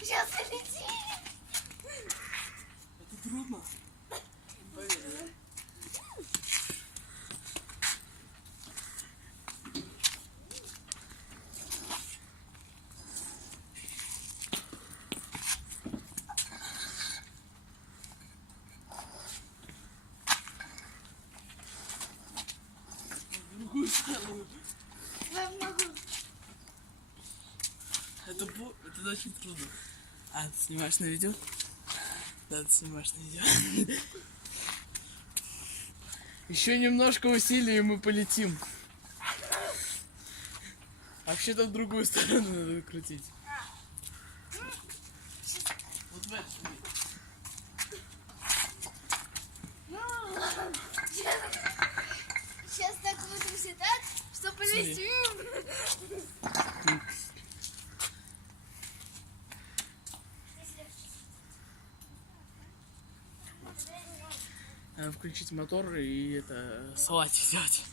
Сейчас полетит. Это трудно. Поверь. В другую сторону. Я могу. Это очень трудно. А, ты снимаешь на видео? Да, ты снимаешь на видео. Еще немножко усилий, и мы полетим. Вообще-то в другую сторону надо крутить. Вот в эту. Сейчас так крутимся так, что полетим. Надо включить мотор и это салатик сделать.